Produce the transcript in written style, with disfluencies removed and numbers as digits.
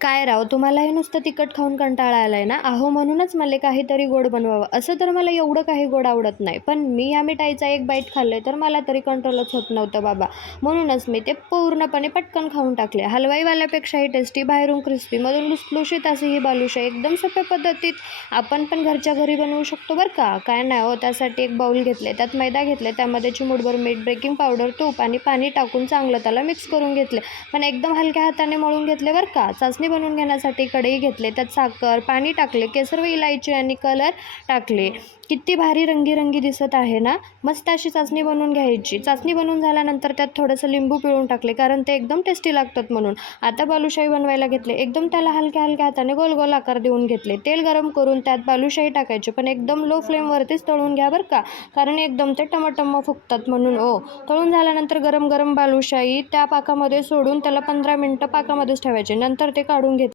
काय राव, तुम्हालाही नुसतं तिखट खाऊन कंटाळा आलाय ना? अहो, म्हणूनच मला काहीतरी गोड बनवावं. असं तर मला एवढं काही गोड आवडत नाही. पण मी या मिठाईचा एक बाईट खाल्ले तर मला तरी कंट्रोलच होत नव्हतं बाबा. म्हणूनच मी ते पूर्णपणे पटकन खाऊन टाकले. हलवाईवाल्यापेक्षाही टेस्टी, बाहेरून क्रिस्पी, मधून लुसलुशीत अशी ही बालुशाही एकदम सोप्या पद्धतीत आपण पण घरच्या घरी बनवू शकतो बरं का. काय नाही हो, त्यासाठी एक बाउल घेतले, त्यात मैदा घेतले, त्यामध्ये चिमूटभर मीठ, बेकिंग पावडर, तूप आणि पाणी टाकून चांगलं त्याला मिक्स करून घेतले. पण एकदम हलक्या हाताने मळून घेतले बरं का. चासणी बनवून घेण्यासाठी कढई घेतले, त्यात साखर, पाणी टाकले, केसर व इलायची आणि कलर टाकले. किती भारी रंगीरंगी दिसत आहे ना. मस्त अशी चासणी बनवून घ्यायची. चासणी बनवून झाल्यानंतर त्यात थोडंसं लिंबू पिळून टाकले, कारण ते एकदम टेस्टी लागतात म्हणून. आता बालुशाही बनवायला घेतले. एकदम त्याला हलक्या हलक्या हाताने गोल गोल आकार देऊन घेतले. तेल गरम करून त्यात बालुशाही टाकायचे, पण एकदम लो फ्लेमवरतीच तळून घ्या बरं का, कारण एकदम ते टमटम फुगतात म्हणून. तळून झाल्यानंतर गरम गरम बालुशाही त्या पाकामध्ये सोडून त्याला 15 मिनटं पाकामध्येच ठेवायचे. नंतर ते काढून घेतले.